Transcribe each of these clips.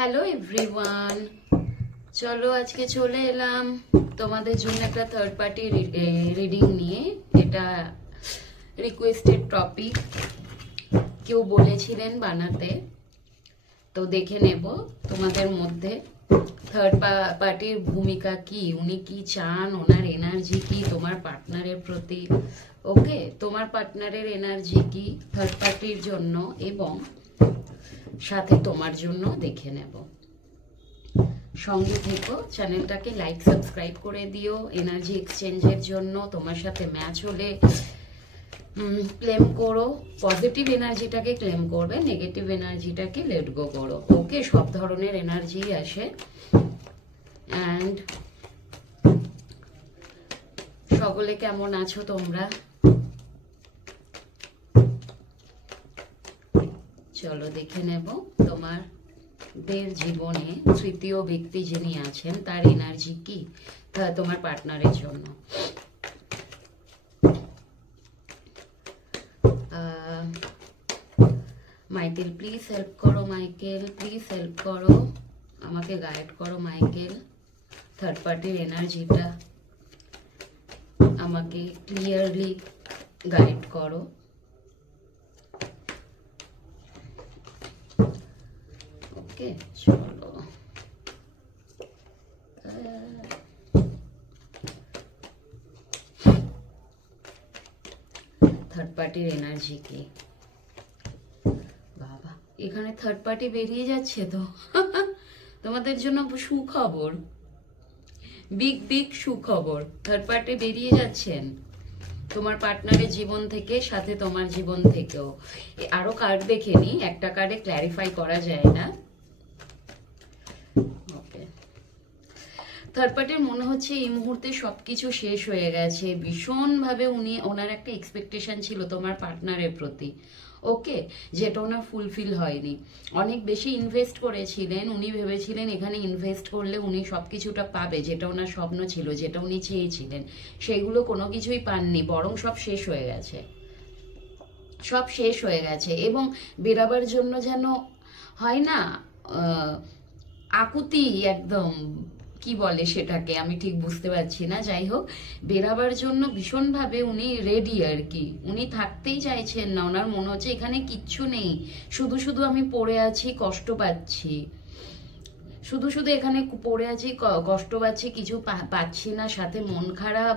Hello everyone, চলো আজকে চলে এলাম তোমাদের জন্য একটা থার্ড পার্টি রিডিং নিয়ে। এটা রিকোয়েস্টেড টপিক, কেউ বলেছিলেন বানাতে, তো দেখে নেব তোমাদের মধ্যে থার্ড পার্টির ভূমিকা কি, উনি কি চান, ওনার এনার্জি কি তোমার পার্টনারের প্রতি। ওকে, তোমার পার্টনারের এনার্জি কি থার্ড পার্টির জন্য এবং সাথে তোমার জন্য দেখে নেব। সঙ্গে থেকো, চ্যানেলটাকে লাইক সাবস্ক্রাইব করে দিও। এনার্জি এক্সচেঞ্জের জন্য তোমার সাথে ম্যাচ হলে ক্লেম করো, পজিটিভ এনার্জিটাকে ক্লেম করবে, নেগেটিভ এনার্জিটাকে লেট গো করো। ওকে, সব ধরনের এনার্জি আসে। অ্যান্ড সকলে কেমন আছো তোমরা? চলো দেখে নেব তোমাদের জীবনে তৃতীয় ব্যক্তি যিনি আছেন তার এনার্জি কি তোমার পার্টনারের জন্য। মাইকেল প্লিজ হেল্প করো, মাইকেল প্লিজ হেল্প করো, আমাকে গাইড করো মাইকেল। থার্ড পার্টির এনার্জিটা আমাকে ক্লিয়ারলি গাইড করো। ওকে চলো, থার্ড পার্টির এনার্জি কি? বাবা, এখানে থার্ড পার্টি বেরিয়ে যাচ্ছে তো তোমাদের জন্য সুখবর, বিগ বিগ সুখবর। থার্ড পার্টি বেরিয়ে যাচ্ছেন তোমার পার্টনারের জীবন থেকে, সাথে তোমার জীবন থেকেও। আরো কার্ড দেখে নি, একটা কার্ডে ক্ল্যারিফাই করা যায় না। ওকে, থার্ড পার্টির মনে হচ্ছে এই মুহূর্তে সবকিছু শেষ হয়ে গেছে। ভীষণভাবে ওনার একটা এক্সপেকটেশন ছিল তোমার পার্টনারের প্রতি, ওকে, যেটা ওনার ফুলফিল হয়নি। অনেক বেশি ইনভেস্ট করেছিলেন, উনি ভেবেছিলেন এখানে ইনভেস্ট করলে উনি সবকিছুটা পাবে, যেটা ওনার স্বপ্ন ছিল, যেটা উনি চেয়েছিলেন, সেগুলো কোনো কিছুই পাননি, বরং সব শেষ হয়ে গেছে, সব শেষ হয়ে গেছে। এবং বেরাবার জন্য যেন হয় না, আকুতি, একদম কি বলে সেটাকে আমি ঠিক বুঝতে পারছি না। যাই হোক, বেরাবার জন্য ভীষণভাবে উনি রেডি আর কি, উনি থাকতেই চাইছেন না। ওনার মনে হচ্ছে এখানে কিচ্ছু নেই, শুধু শুধু আমি পড়ে আছি, কষ্ট পাচ্ছি, শুধু শুধু এখানে পড়ে আছি, কষ্ট পাচ্ছি, কিছু পাচ্ছি না, সাথে মন খারাপ।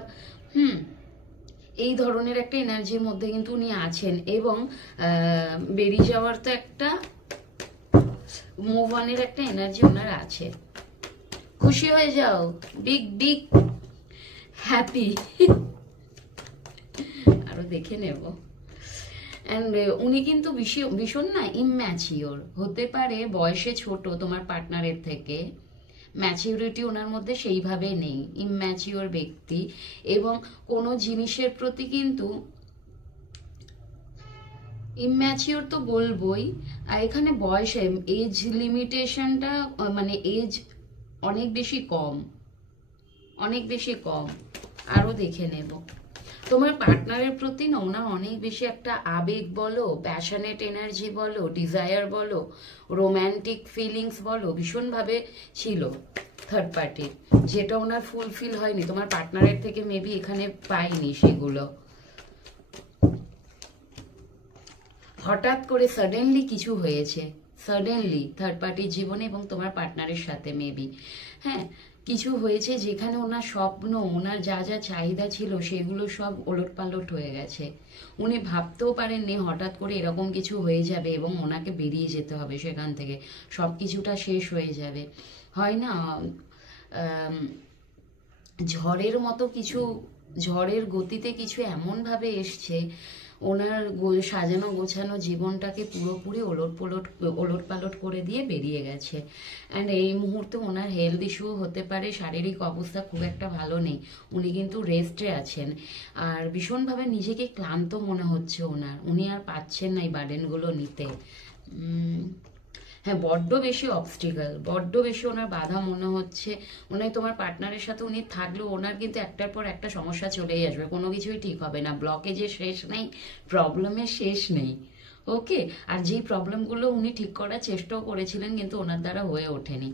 এই ধরনের একটা এনার্জির মধ্যে কিন্তু উনি আছেন। এবং বেরিয়ে যাওয়ার তো একটা মুভ অনের একটা এনার্জি ওনার আছে। খুশি হয়ে যাও, বিগ বিগ হ্যাপি। আরো দেখে নেব। অ্যান্ড উনি কিন্তু ভীষণ না ইম্যাচিওর, হতে পারে বয়সে ছোট তোমার পার্টনারের থেকে, ম্যাচিউরিটি ওনার মধ্যে সেইভাবে নেই, ইম্যাচিওর ব্যক্তি। এবং কোনো জিনিসের প্রতি কিন্তু ইম্যাচিওর তো বলবোই, আর এখানে বয়সে এজ লিমিটেশনটা, মানে এজ অনেক বেশি কম, অনেক বেশি কম। আরো দেখে নেব। তোমার পার্টনারের প্রতি না ওনার অনেক বেশি একটা আবেগ বলো, প্যাশনেট এনার্জি বলো, ডিজায়ার বলো, রোম্যান্টিক ফিলিংস বলো, ভীষণভাবে ছিল থার্ড পার্টির, যেটা ওনার ফুলফিল হয়নি, তোমার পার্টনারের থেকে মেবি এখানে পাইনি সেগুলো। হঠাৎ করে সাডেনলি কিছু হয়েছে, সাডেনলি থার্ড পার্টির জীবনে এবং তোমার পার্টনারের সাথে মেবি, হ্যাঁ, কিছু হয়েছে যেখানে ওনার স্বপ্ন, ওনার যা যা চাহিদা ছিল সেগুলো সব ওলটপালট হয়ে গেছে। উনি ভাবতেও পারেননি হঠাৎ করে এরকম কিছু হয়ে যাবে এবং ওনাকে বেরিয়ে যেতে হবে সেখান থেকে, সব কিছুটা শেষ হয়ে যাবে। হয় না, ঝড়ের মতো কিছু, ঝড়ের গতিতে কিছু এমনভাবে এসছে, ওনার সাজানো গোছানো জীবনটাকে পুরোপুরি ওলটপালট করে দিয়ে বেরিয়ে গেছে। অ্যান্ড এই মুহূর্তে ওনার হেলথ ইস্যু হতে পারে, শারীরিক অবস্থা খুব একটা ভালো নেই, উনি কিন্তু রেস্টে আছেন। আর ভীষণভাবে নিজেকে ক্লান্ত মনে হচ্ছে ওনার, উনি আর পাচ্ছেন না এই বার্ডেনগুলো নিতে। হ্যাঁ, বড্ড বেশি অবস্টিকাল, বড্ড বেশি ওনার বাধা মনে হচ্ছে। ওনার তোমার পার্টনারের সাথে উনি থাকলেও ওনার কিন্তু একটার পর একটা সমস্যা চলেই আসবে, কোনো কিছুই ঠিক হবে না, ব্লকেজের শেষ নেই, প্রবলেমের শেষ নেই। ওকে। আর যেই প্রবলেমগুলো উনি ঠিক করার চেষ্টাও করেছিলেন কিন্তু ওনার দ্বারা হয়ে ওঠেনি,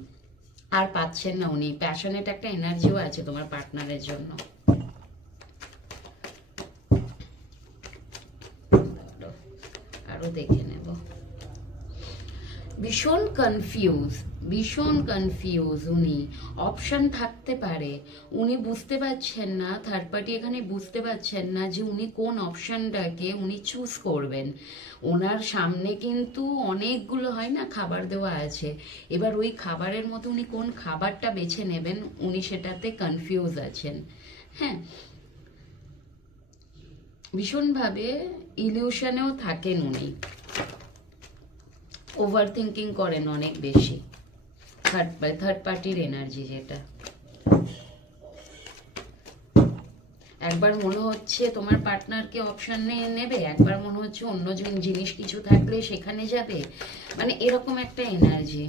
আর পাচ্ছেন না উনি। প্যাশনেট একটা এনার্জিও আছে তোমার পার্টনারের জন্য। আরো দেখে নেব। ভীষণ কনফিউজ উনি। অপশন থাকতে পারে, উনি বুঝতে পারছেন না, থার্ড পার্টি এখানে বুঝতে পারছেন না যে উনি কোন অপশনটাকে উনি চুজ করবেন। ওনার সামনে কিন্তু অনেকগুলো হয় না খাবার দেওয়া আছে, এবার ওই খাবারের মধ্যে উনি কোন খাবারটা বেছে নেবেন উনি সেটাতে কনফিউজ আছেন। হ্যাঁ, ভীষণভাবে ইলিউশনেও থাকেন উনি, ওভার থিঙ্কিং করেন অনেক বেশি। থার্ড পার্টির এনার্জি যেটা, একবার মনে হচ্ছে তোমার পার্টনারকে অপশন নেবে, একবার মনে হচ্ছে অন্য জিনিস কিছু থাকলে সেখানে যাবে, মানে এরকম একটা এনার্জি।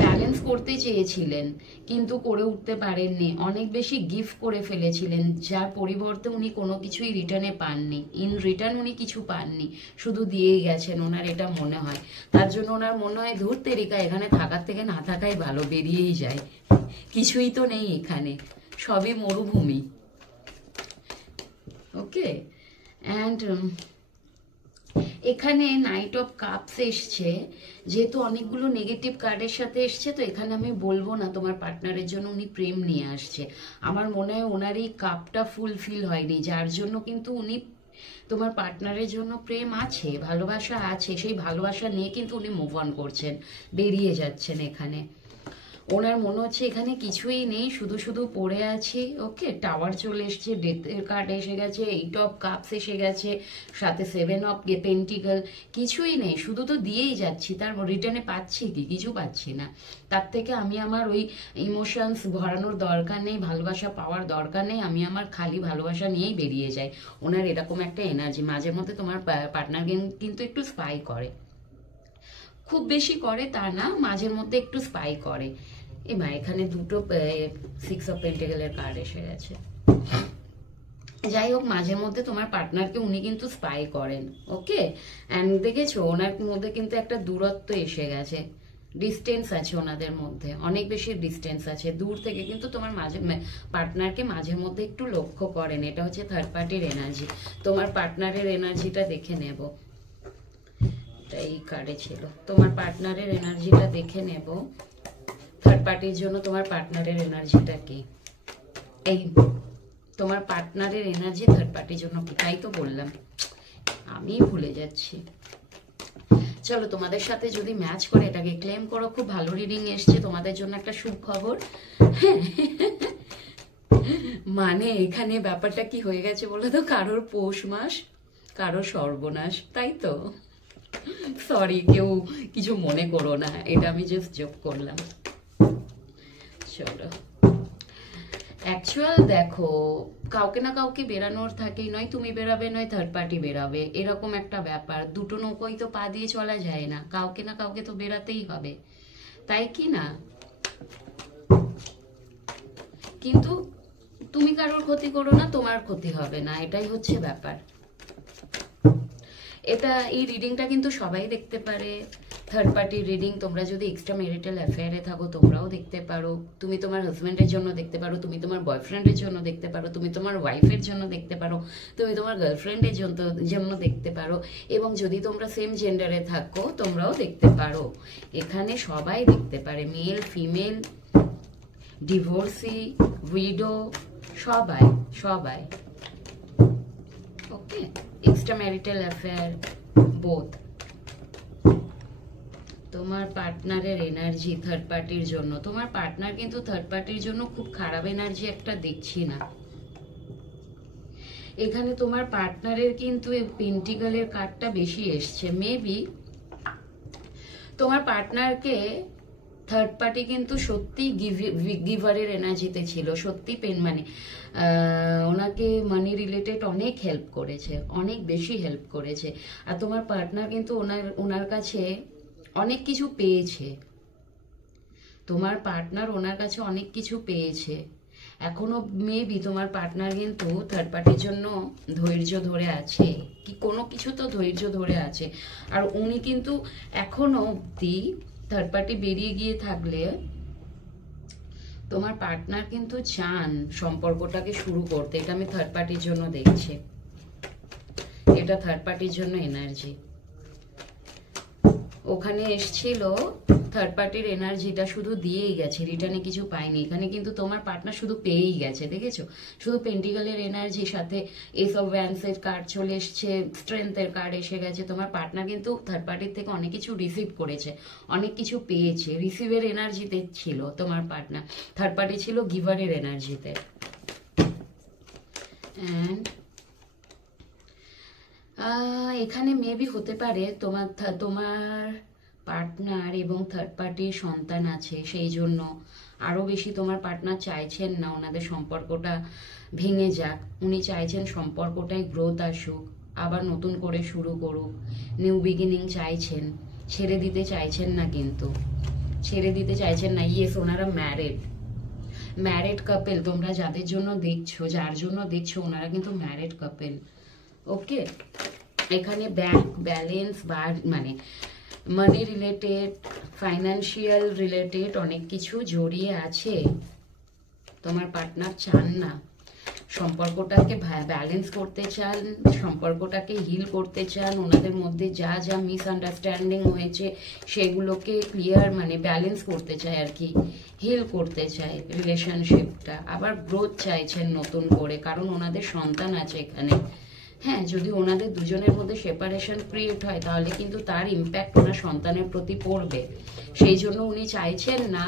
ব্যালেন্স করতে চেয়েছিলেন কিন্তু করে উঠতে পারেননি, অনেক বেশি গিফট করে ফেলেছিলেন যার পরিবর্তে উনি কোনো কিছুই রিটার্নে পাননি। ইন রিটার্ন উনি কিছু পাননি, শুধু দিয়েই গেছেন, ওনার এটা মনে হয়। তার জন্য ওনার মনে হয় ধুর তেরিকা, এখানে থাকার থেকে না থাকাই ভালো, বেরিয়েই যায়, কিছুই তো নেই এখানে, সবই মরুভূমি। ওকে। অ্যান্ড এখানে নাইট অফ কাপস এসছে, যেহেতু অনেকগুলো নেগেটিভ কার্ডের সাথে এসছে, তো এখানে আমি বলবো না তোমার পার্টনারের জন্য উনি প্রেম নিয়ে আসছে। আমার মনে হয় ওনার এই কাপটা ফুলফিল হয়নি, যার জন্য কিন্তু উনি, তোমার পার্টনারের জন্য প্রেম আছে, ভালোবাসা আছে, সেই ভালোবাসা নিয়ে কিন্তু উনি মুভ অন করছেন, বেরিয়ে যাচ্ছেন। এখানে ওনার মনে হচ্ছে এখানে কিছুই নেই, শুধু শুধু পড়ে আছি। ওকে, টাওয়ার চলে এসছে, ডেথের কার্ড এসে গেছে, 8 অফ কাপস এসে গেছে, সাথে 7 অফ পেন্টিকল, কিছুই নেই, শুধু তো দিয়েই যাচ্ছি, তার রিটার্নে পাচ্ছি কি? কিছু পাচ্ছি না। তার থেকে আমি আমার ওই ইমোশনস ভরানোর দরকার নেই, ভালোবাসা পাওয়ার দরকার নেই, আমি আমার খালি ভালোবাসা নিয়েই বেরিয়ে যাই। ওনার এরকম একটা এনার্জি। মাঝে মধ্যে তোমার পার্টনার কিন্তু একটু স্পাই করে, খুব বেশি করে তা না, মাঝের মধ্যে একটু স্পাই করে। এবার এখানে দুটো 6 অফ পেন্টাকেলের কার্ড এসে গেছে। যাই হোক, মাঝে মধ্যে তোমার পার্টনারকে উনি কিন্তু স্পাই করেন। ওকে। অ্যান্ড দেখেছো ওনার মধ্যে কিন্তু একটা দূরত্ব এসে গেছে, ডিস্টেন্স আছে ওনাদের মধ্যে, অনেক বেশি ডিস্টেন্স আছে। দূর থেকে কিন্তু তোমার পার্টনারকে মাঝে মধ্যে একটু লক্ষ্য করেন। এটা হচ্ছে থার্ড পার্টির এনার্জি। তোমার পার্টনারের এনার্জিটা দেখে নেব, এই কার্ডে ছিল। তোমার পার্টনারের এনার্জিটা দেখে নেব, থার্ড পার্টির জন্য তোমার পার্টনারের এনার্জিটা কি? এই তোমার পার্টনারের এনার্জি থার্ড পার্টির জন্য কি? তাই তো বললাম, আমি ভুলে যাচ্ছি। চলো, তোমাদের সাথে যদি ম্যাচ করে এটাকে ক্লেম করো। খুব ভালো রিডিং এসছে তোমাদের জন্য, একটা শুভ খবর। মানে এখানে ব্যাপারটা কি হয়ে গেছে বলো তো, কারোর পৌষ মাস, কারোর সর্বনাশ, তাই তো? সরি, কেউ কিছু মনে করো না, এটা আমি জাস্ট জোক করলাম। চলো, অ্যাকচুয়াল দেখো, কাউকে না কাউকে বেরানোর থাকেই, নয় তুমি বেরাবে নয় থার্ড পার্টি বেরাবে, এরকম একটা ব্যাপার। দুটো নৌকোই তো পা দিয়ে চলা যায় না, কাউকে না কাউকে তো বেরাতেই হবে, তাই কি না? কিন্তু তুমি কারোর ক্ষতি করো না, তোমার ক্ষতি হবে না, এটাই হচ্ছে ব্যাপার। এটা, এই রিডিংটা কিন্তু সবাই দেখতে পারে। থার্ড পার্টি রিডিং, তোমরা যদি এক্সট্রা ম্যারিটাল অ্যাফেয়ারে থাকো তোমরাও দেখতে পারো। তুমি তোমার হাজব্যান্ডের জন্য দেখতে পারো, তুমি তোমার বয়ফ্রেন্ডের জন্য দেখতে পারো, তুমি তোমার ওয়াইফের জন্য দেখতে পারো, তুমি তোমার গার্লফ্রেন্ডের জন্য দেখতে পারো, এবং যদি তোমরা সেম জেন্ডারে থাকো তোমরাও দেখতে পারো। এখানে সবাই দেখতে পারে, মেল ফিমেল, ডিভোর্সি, উইডো, সবাই সবাই। ওকে, এক্সট্রা ম্যারিটাল অ্যাফেয়ার, বোথ। তোমার পার্টনারের এনার্জি থার্ড পার্টির জন্য, তোমার পার্টনার কিন্তু থার্ড পার্টির জন্য খুব খারাপ এনার্জি একটা দেখছি না এখানে। তোমার পার্টনারের কিন্তু এই পেন্টিকলের কার্ডটা বেশি এসছে। মেবি তোমার পার্টনারকে থার্ড পার্টি কিন্তু সত্যি গিভারের এনার্জিতে ছিল, সত্যি মানে ওনাকে মানি রিলেটেড অনেক হেল্প করেছে, অনেক বেশি হেল্প করেছে। আর তোমার পার্টনার কিন্তু ওনার কাছে অনেক কিছু পেয়েছে, তোমার পার্টনার ওনার কাছে অনেক কিছু পেয়েছে। এখনো মেবি তোমার পার্টনার কিন্তু থার্ড পার্টির জন্য ধৈর্য ধরে আছে, কি কোনো কিছু তো ধৈর্য ধরে আছে। আর উনি কিন্তু এখনো অব্দি থার্ড পার্টি বেরিয়ে গিয়ে থাকলে তোমার পার্টনার কিন্তু চান সম্পর্কটাকে শুরু করতে। এটা আমি থার্ড পার্টির জন্য দেখছি, এটা থার্ড পার্টির জন্য এনার্জি। ওখানে এসছিল থার্ড পার্টির এনার্জিটা, শুধু দিয়েই গেছে, রিটার্নে কিছু পায়নি। এখানে কিন্তু তোমার পার্টনার শুধু পেয়েই গেছে, দেখেছো? শুধু পেন্টিকলের এনার্জির সাথে এসব ভ্যান্সের কার্ড চলে এসছে, স্ট্রেংথের কার্ড এসে গেছে। তোমার পার্টনার কিন্তু থার্ড পার্টির থেকে অনেক কিছু রিসিভ করেছে, অনেক কিছু পেয়েছে। রিসিভের এনার্জিতে ছিল তোমার পার্টনার, থার্ড পার্টি ছিল গিভারের এনার্জিতে। অ্যান্ড এখানে মেবি হতে পারে তোমার পার্টনার এবং থার্ড পার্টির সন্তান আছে, সেই জন্য আরো বেশি তোমার পার্টনার চাইছেন না ওনাদের সম্পর্কটা ভেঙে যাক। উনি চাইছেন সম্পর্কটায় গ্রোথ আসুক, আবার নতুন করে শুরু করুক, নিউ বিগিনিং চাইছেন, ছেড়ে দিতে চাইছেন না, কিন্তু ছেড়ে দিতে চাইছেন না। ইয়েস, ওনারা ম্যারিড কাপেল। তোমরা যাদের জন্য দেখছো, যার জন্য দেখছো, ওনারা কিন্তু ম্যারিড কাপেল। ওকে, এখানে ব্যাংক ব্যালেন্স বা মানে মানি রিলেটেড, ফাইন্যান্সিয়াল রিলেটেড অনেক কিছু জড়িয়ে আছে। তোমার পার্টনার চান না সম্পর্কটাকে ব্যালেন্স করতে চান, সম্পর্কটাকে হিল করতে চান। ওনাদের মধ্যে যা যা মিসআন্ডারস্ট্যান্ডিং হয়েছে সেগুলোকে ক্লিয়ার মানে ব্যালেন্স করতে চায় আর কি, হিল করতে চায় রিলেশনশিপটা। আবার গ্রোথ চাইছেন নতুন করে, কারণ ওনাদের সন্তান আছে এখানে। হ্যাঁ, যদি ওনাদের দুজনের মধ্যে সেপারেশন ক্রিয়েট হয় তাহলে কিন্তু তার ইম্প্যাক্ট ওনার সন্তানের প্রতি পড়বে। সেই জন্য উনি চাইছেন না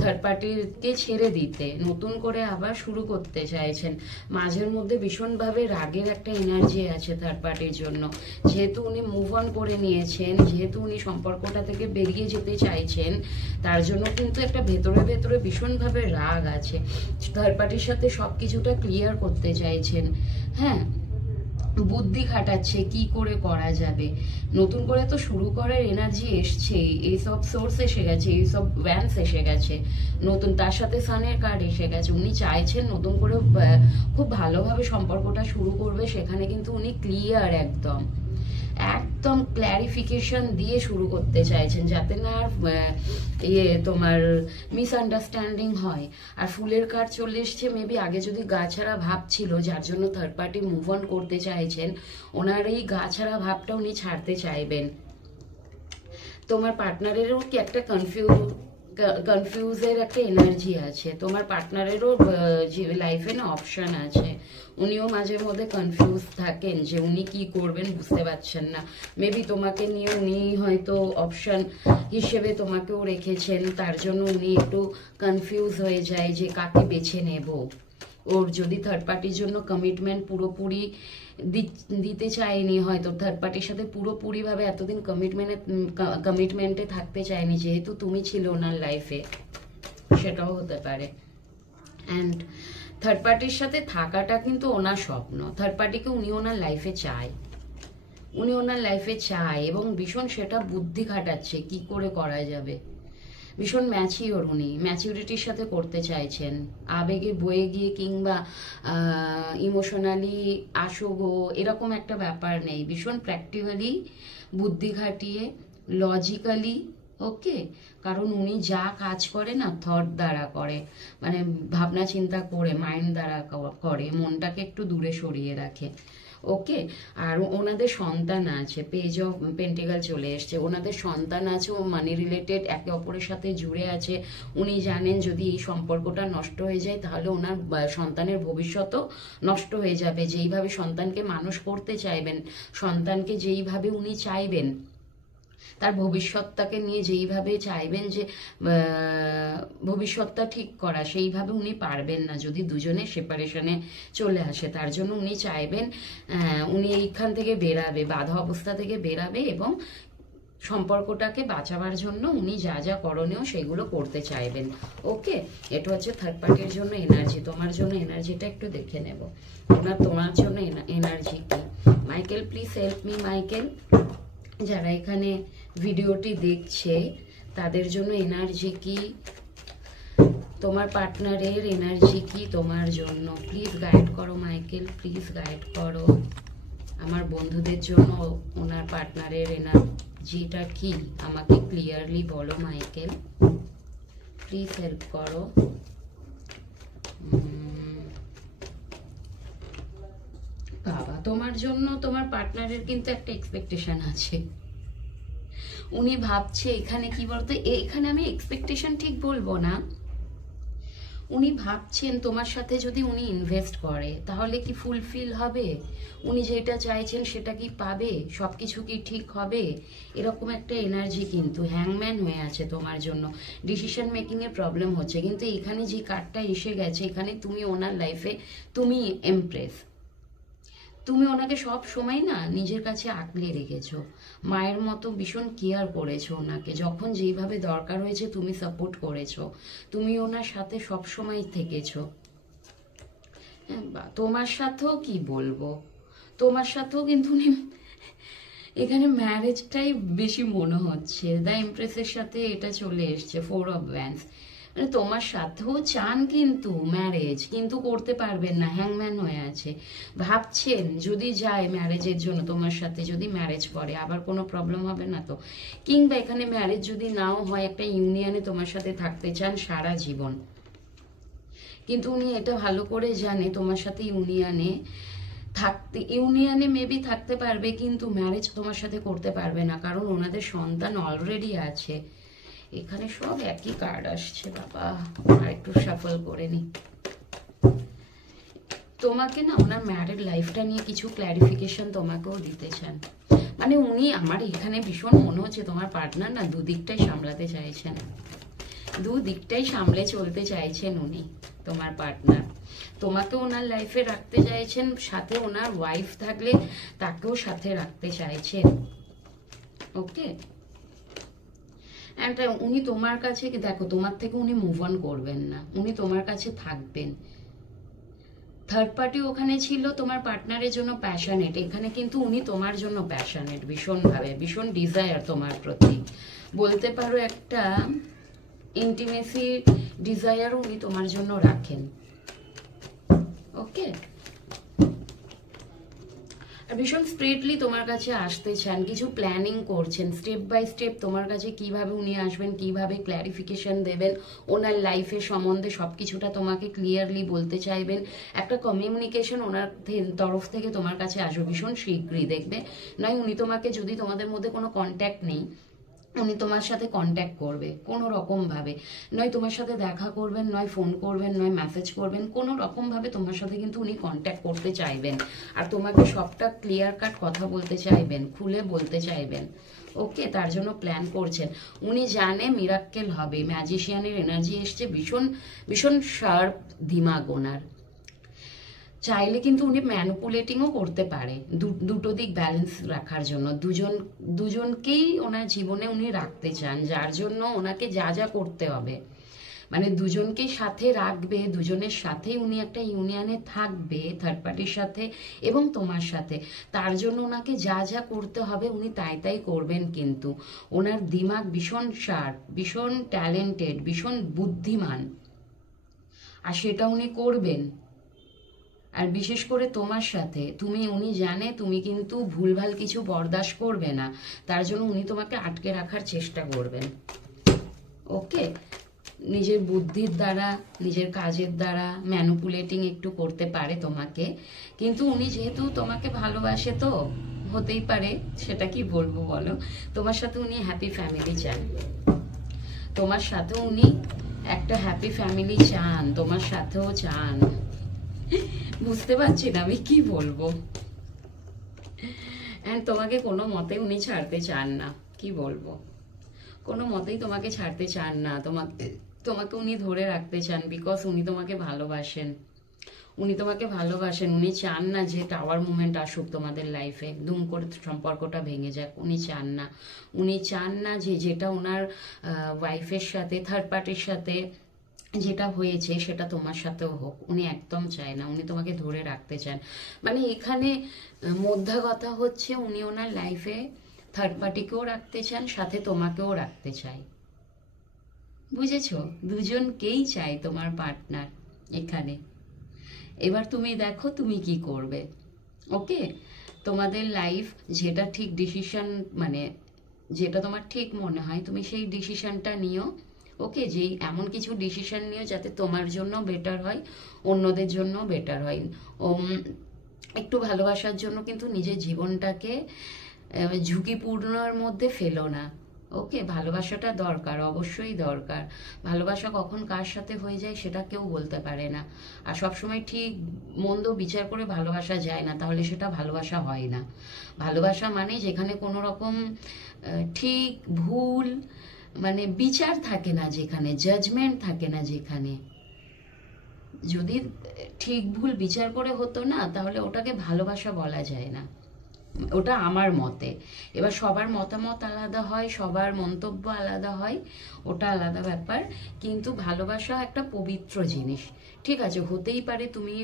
থার্ড পার্টিকে ছেড়ে দিতে, নতুন করে আবার শুরু করতে চাইছেন। মাঝের মধ্যে ভীষণভাবে রাগের একটা এনার্জি আছে থার্ড পার্টির জন্য। যেহেতু উনি মুভ অন করে নিয়েছেন, যেহেতু উনি সম্পর্কটা থেকে বেরিয়ে যেতে চাইছেন, তার জন্য কিন্তু একটা ভেতরে ভেতরে ভীষণভাবে রাগ আছে। থার্ড পার্টির সাথে সবকিছুটা ক্লিয়ার করতে চাইছেন। হ্যাঁ, বুদ্ধি খাটাচ্ছে কি করে করা যাবে। নতুন করে তো শুরু করার এনার্জি এসছে, এইসব সোর্স এসে গেছে, এইসব ভ্যান্স এসে গেছে নতুন, তার সাথে সানের কার্ড এসে গেছে। উনি চাইছেন নতুন করে খুব ভালোভাবে সম্পর্কটা শুরু করবে। সেখানে কিন্তু উনি ক্লিয়ার, একদম একদম ক্ল্যারিফিকেশন দিয়ে শুরু করতে চাইছেন, যাতে না আর তোমার মিসআন্ডারস্ট্যান্ডিং হয়। আর ফুলের কার্ড চলে এসছে, মেবি আগে যদি গা ছাড়া ভাব ছিল, যার জন্য থার্ড পার্টি মুভ অন করতে চাইছেন, ওনার এই গা ছাড়া ভাবটা উনি ছাড়তে চাইবেন। তোমার পার্টনারেরও কি একটা কনফিউজের একটা এনার্জি আছে। তোমার পার্টনারেরও লাইফে না অপশন আছে, উনিও মাঝে মধ্যে কনফিউজ থাকেন যে উনি কি করবেন বুঝতে পারছেন না। মেবি তোমাকে নিয়ে উনি হয়তো অপশন হিসেবে তোমাকেও রেখেছেন, তার জন্য উনি একটু কনফিউজ হয়ে যায় যে কাকে বেছে নেব। ওর যদি থার্ড পার্টির জন্য কমিটমেন্ট পুরোপুরি দিতে চায়নি, হয়তো থার্ড পার্টির সাথে পুরোপুরিভাবে এতদিন কমিটমেন্টে থাকতে চায়নি, যেহেতু তুমি ছিল ওনার লাইফে, সেটাও হতে পারে। অ্যান্ড থার্ড পার্টির সাথে থাকাটা কিন্তু ওনার স্বপ্ন। থার্ড পার্টিকে উনি ওনার লাইফে চায়, উনি ওনার লাইফে চায় এবং ভীষণ সেটা বুদ্ধি খাটাচ্ছে কি করে করা যাবে। ভীষণ ম্যাচিওর, উনি ম্যাচিউরিটির সাথে করতে চাইছেন। আবেগে বয়ে গিয়ে কিংবা ইমোশনালি আসোগো এরকম একটা ব্যাপার নেই। ভীষণ প্র্যাকটিক্যালি বুদ্ধি খাটিয়ে, লজিক্যালি। ওকে, কারণ উনি যা কাজ করে না থট দ্বারা করে, মানে ভাবনা চিন্তা করে, মাইন্ড দ্বারা করে, মনটাকে একটু দূরে সরিয়ে রাখে। ওকে, আর ওনাদের সন্তান আছে, পেজ অফ পেন্টিকাল চলে এসছে, ওনাদের সন্তান আছে, ও মানি রিলেটেড একে অপরের সাথে জুড়ে আছে। উনি জানেন যদি এই সম্পর্কটা নষ্ট হয়ে যায় তাহলে ওনার সন্তানের ভবিষ্যৎও নষ্ট হয়ে যাবে। যেইভাবে সন্তানকে মানুষ করতে চাইবেন, সন্তানকে যেইভাবে উনি চাইবেন, তার ভবিষ্যৎটাকে নিয়ে যেইভাবে চাইবেন যে ভবিষ্যৎটা ঠিক করা, সেইভাবে উনি পারবেন না যদি দুজনে সেপারেশনে চলে আসে। তার জন্য উনি চাইবেন উনি এইখান থেকে বেরাবে, বাধা অবস্থা থেকে বেরাবে এবং সম্পর্কটাকে বাঁচাবার জন্য উনি যা যা করণীয় সেগুলো করতে চাইবেন। ওকে, এটা হচ্ছে থার্ড পার্টির জন্য এনার্জি। তোমার জন্য এনার্জিটা একটু দেখে নেব, তোমার জন্য এনার্জি কি। Michael, please help me. Michael, যারা এখানে ভিডিওটি দেখছে তাদের জন্য এনার্জি কি, তোমার পার্টনারের এনার্জি কি তোমার জন্য? প্লিজ গাইড করো মাইকেল, প্লিজ গাইড করো আমার বন্ধুদের জন্য। ওনার পার্টনারের এনার্জিটা কি আমাকে ক্লিয়ারলি বলো মাইকেল, প্লিজ হেল্প করো। বাবা, তোমার জন্য তোমার পার্টনারের কিন্তু একটা এক্সপেকটেশন আছে। উনি ভাবছে এখানে কি বলতো, এখানে আমি এক্সপেকটেশন ঠিক বলবো না, উনি ভাবছেন তোমার সাথে যদি উনি ইনভেস্ট করে তাহলে কি ফুলফিল হবে, উনি যেটা চাইছেন সেটা কি পাবে, সবকিছু কি ঠিক হবে, এরকম একটা এনার্জি কিন্তু হ্যাংম্যান হয়ে আছে তোমার জন্য। ডিসিশন মেকিং এর প্রবলেম হচ্ছে, কিন্তু এখানে যে কার্ডটা এসে গেছে, এখানে তুমি ওনার লাইফে তুমি এমপ্রেস, তুমি ওনাকে সব সময় না নিজের কাছে আঁকলে রেখেছো, মায়ের মতো ভীষণ কেয়ার করেছো ওনাকে, যখন যেইভাবে দরকার হয়েছে তুমি সাপোর্ট করেছো, তুমি ওনার সাথে সব সময় থেকেছো। তোমার সাথেও কি বলবো, তোমার সাথেও কিন্তু উনি এখানে ম্যারেজটাই বেশি মনে হচ্ছে। দ্য ইমপ্রেসের সাথে এটা চলে এসছে, 4 অফ ওয়ান্স, মানে তোমার সাথেও চান কিন্তু ম্যারেজ, কিন্তু করতে পারবেন না, হ্যাংম্যান হয়ে আছে। ভাবছেন যদি যায় ম্যারেজের জন্য তোমার সাথে, যদি ম্যারেজ করে আবার কোনো প্রবলেম হবে না তো, কিংবা এখানে ম্যারেজ যদি নাও হয়, একটা ইউনিয়নে তোমার সাথে থাকতে চান সারা জীবন। কিন্তু উনি এটা ভালো করে জানে তোমার সাথে ইউনিয়নে মেবি থাকতে পারবে, কিন্তু ম্যারেজ তোমার সাথে করতে পারবে না, কারণ ওনাদের সন্তান অলরেডি আছে। এখানে সব একই কার্ড আসছে বাবা, আর একটু সাফল করে নি। তোমাকে না ওনার ম্যারিড লাইফটা নিয়ে কিছু ক্ল্যারিফিকেশন তোমাকেও দিতে চান, মানে উনি, আমার এখানে ভীষণ মনে হচ্ছে তোমার পার্টনার না দুদিকটাই সামলাতে চাইছেন, দুদিকটাই সামলে চলতে চাইছেন উনি, তোমার পার্টনার। তোমাকে ওনার লাইফে রাখতে চাইছেন, সাথে ওনার ওয়াইফ থাকলে তাকেও সাথে রাখতে চাইছেন। ওকে, অ্যান্ড উনি তোমার কাছে, দেখো তোমার থেকে উনি মুভ অন করবেন না, উনি তোমার কাছে থাকবেন। থার্ড পার্টি ওখানে ছিল তোমার পার্টনারের জন্য প্যাশনেট, এখানে কিন্তু উনি তোমার জন্য প্যাশনেট ভীষণভাবে, ভীষণ ডিজায়ার তোমার প্রতি, বলতে পারো একটা ইন্টিমেসি ডিজায়ার উনি তোমার জন্য রাখেন। ওকে, ভীষণ স্পিরিটলি তোমার কাছে আসতে চান, কিছু প্ল্যানিং করছেন, স্টেপ বাই স্টেপ তোমার কাছে কিভাবে উনি আসবেন, কিভাবে ক্ল্যারিফিকেশন দেবেন ওনার লাইফের সম্বন্ধে, সবকিছুটা তোমাকে ক্লিয়ারলি বলতে চাইবেন। একটা কমিউনিকেশন ওনার তরফ থেকে তোমার কাছে আসবে ভীষণ শীঘ্রই, দেখবে। নয় উনি তোমাকে, যদি তোমাদের মধ্যে কোনো কন্ট্যাক্ট নেই, উনি তোমার সাথে কন্ট্যাক্ট করবে কোনো রকম ভাবে, নয় তোমার সাথে দেখা করবেন, নয় ফোন করবেন, নয় মেসেজ করবেন, কোনো রকম ভাবে তোমার সাথে কিন্তু উনি কন্ট্যাক্ট করতে চাইবেন, আর তোমাকে সবটা ক্লিয়ার কাট কথা বলতে চাইবেন, খুলে বলতে চাইবেন। ওকে, তার জন্য প্ল্যান করছেন। উনি জানে মিরাক্কেল হবে, ম্যাজিশিয়ানের এনার্জি এসছে, ভীষণ ভীষণ শার্প দিমাগ ওনার। চাইলে কিন্তু উনি ম্যানিপুলেটিংও করতে পারে, দুটো দিক ব্যালেন্স রাখার জন্য, দুজনকেই ওনার জীবনে উনি রাখতে চান, যার জন্য ওনাকে যা যা করতে হবে, মানে দুজনকে সাথে রাখবে, দুজনের সাথেই উনি একটা ইউনিয়নে থাকবে, থার্ড পার্টির সাথে এবং তোমার সাথে। তার জন্য ওনাকে যা যা করতে হবে উনি তাই তাই করবেন, কিন্তু ওনার দিমাগ ভীষণ শার্প, ভীষণ ট্যালেন্টেড, ভীষণ বুদ্ধিমান, আর সেটা উনি করবেন। আর বিশেষ করে তোমার সাথে, উনি জানে তুমি কিন্তু ভুলভাল কিছু বরদাস্ত করবে না, তার জন্য উনি তোমাকে আটকে রাখার চেষ্টা করবেন। ওকে, নিজের বুদ্ধির দ্বারা, নিজের কাজের দ্বারা ম্যানিপুলেটিং একটু করতে পারে তোমাকে, কিন্তু উনি যেহেতু তোমাকে ভালোবাসে, তো হতেই পারে, সেটা কি বলবো বলো, তোমার সাথে উনি হ্যাপি ফ্যামিলি চান, তোমার সাথে উনি একটা হ্যাপি ফ্যামিলি চান, তোমার সাথেও চান। বুঝতে পারছি না আমি কি বলবো। এন্ড তোমাকে কোনো মতে উনি ছাড়তে চান না, কি বলবো, কোনো মতেই তোমাকে ছাড়তে চান না, তোমাকে উনি ধরে রাখতে চান, বিকজ উনি তোমাকে ভালোবাসেন, উনি তোমাকে ভালোবাসেন। উনি চান না যে টাওয়ার মুভমেন্ট আসুক তোমাদের লাইফে, দুম করে সম্পর্কটা ভেঙে যাক, উনি চান না। উনি চান না যে যেটা ওনার ওয়াইফের সাথে, থার্ড পার্টির সাথে যেটা হয়েছে সেটা তোমার সাথেও হোক, উনি একদম চায় না, উনি তোমাকে ধরে রাখতে চান। মানে এখানে মোদ্দা কথা হচ্ছে উনি ওনার লাইফে থার্ড পার্টিকেও রাখতে চান, সাথে তোমাকেও রাখতে চায়। বুঝেছো? দুজনকেই চাই তোমার পার্টনার এখানে। এবার তুমি দেখো তুমি কি করবে। ওকে, তোমাদের লাইফ যেটা ঠিক ডিসিশন, মানে যেটা তোমার ঠিক মনে হয় তুমি সেই ডিসিশনটা নিও। ওকে, যেই এমন কিছু ডিসিশন নিও যাতে তোমার জন্য বেটার হয়, অন্যদের জন্য বেটার হয়। উম, একটু ভালোবাসার জন্য কিন্তু নিজের জীবনটাকে ঝুঁকিপূর্ণর মধ্যে ফেলো না। ওকে, ভালোবাসাটা দরকার, অবশ্যই দরকার। ভালোবাসা কখন কার সাথে হয়ে যায় সেটা কেউ বলতে পারে না। আর সবসময় ঠিক মন্দ বিচার করে ভালোবাসা যায় না, তাহলে সেটা ভালোবাসা হয় না। ভালোবাসা মানে যেখানে কোনো রকম ঠিক ভুল, মানে বিচার থাকে না, যেখানে জাজমেন্ট থাকে না, যেখানে যদি ঠিক ভুল বিচার করে হতো না, তাহলে ওটাকে ভালোবাসা বলা যায় না। ওটা আমার মতে। এবার সবার মতামত আলাদা হয়, সবার মন্তব্য আলাদা হয়, ওটা আলাদা ব্যাপার। কিন্তু ভালোবাসা একটা পবিত্র জিনিস। ঠিক আছে, হতেই পারে তুমি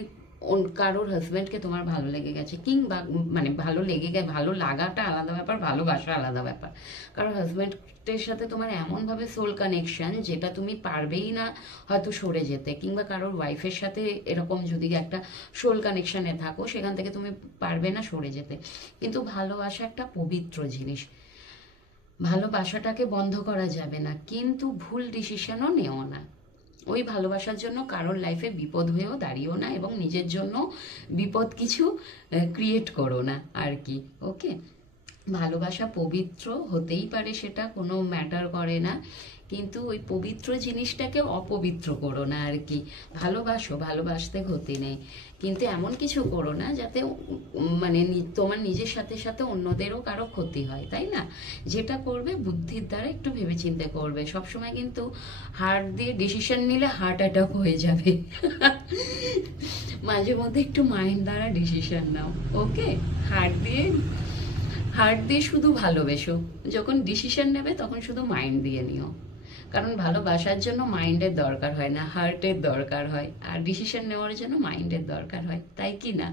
কারোর হাজব্যান্ডকে তোমার ভালো লেগে গেছে, কিংবা মানে ভালো লাগাটা আলাদা ব্যাপার, ভালোবাসা আলাদা ব্যাপার। কারণ হাজব্যান্ডের সাথে তোমার এমনভাবে সোল কানেকশন যেটা তুমি পারবেই না হয়তো সরে যেতে, কিংবা কারোর ওয়াইফের সাথে এরকম যদি একটা সোল কানেকশনে থাকো, সেখান থেকে তুমি পারবে না সরে যেতে। কিন্তু ভালোবাসা একটা পবিত্র জিনিস, ভালোবাসাটাকে বন্ধ করা যাবে না, কিন্তু ভুল ডিসিশনও নেও না। ওই ভালোবাসার জন্য কারোর লাইফে বিপদ হয়েও দাঁড়িয়েও না, এবং নিজের জন্য বিপদ কিছু ক্রিয়েট করো না আর কি। ওকে, ভালোবাসা পবিত্র হতেই পারে, সেটা কোনো ম্যাটার করে না, কিন্তু ওই পবিত্র জিনিসটাকে অপবিত্র করো না আর কি। ভালোবাসো, ভালোবাসতে ক্ষতি নেই, কিন্তু এমন কিছু করো না যাতে মানে তোমার নিজের সাথে সাথে অন্যদেরও কারো ক্ষতি হয়, তাই না? যেটা করবে বুদ্ধির দ্বারা একটু ভেবেচিন্তে করবে। সবসময় কিন্তু হার্ট দিয়ে ডিসিশন নিলে হার্ট অ্যাটাক হয়ে যাবে। মাঝে মধ্যে একটু মাইন্ড দ্বারা ডিসিশন নাও। ওকে, হার্ট দিয়ে শুধু ভালোবেসো, যখন ডিসিশন নেবে তখন শুধু মাইন্ড দিয়ে নিও। কারণ ভালোবাসার জন্য মাইন্ডের দরকার হয় না, হার্টের দরকার হয়, আর ডিসিশন নেওয়ার জন্য মাইন্ডের দরকার হয়, তাই কি না?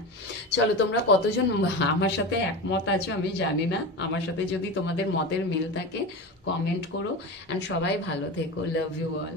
চলো, তোমরা কতজন আমার সাথে একমত আছো আমি জানি না। আমার সাথে যদি তোমাদের মতের মিল থাকে কমেন্ট করো। অ্যান্ড সবাই ভালো থেকো। Love you all.